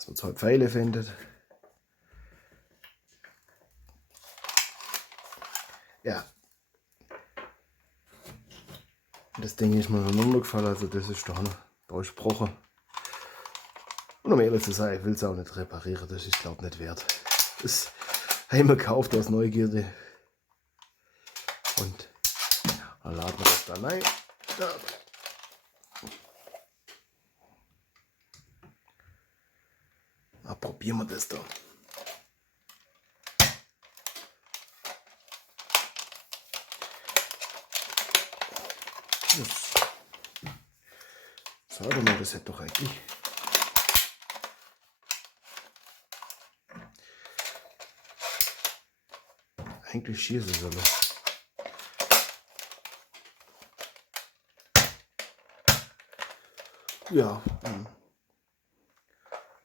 dass man 2 Pfeile findet. Ja. Das Ding ist mir runtergefallen, also das ist da durchgebrochen. Und um ehrlich zu sein, ich will es auch nicht reparieren, das ist glaube ich nicht wert. Das haben wir gekauft aus Neugierde. Und dann laden wir das da rein. Ja. Dann probieren wir das da. Sag mal, das hätte doch eigentlich schießen sollen. Ja,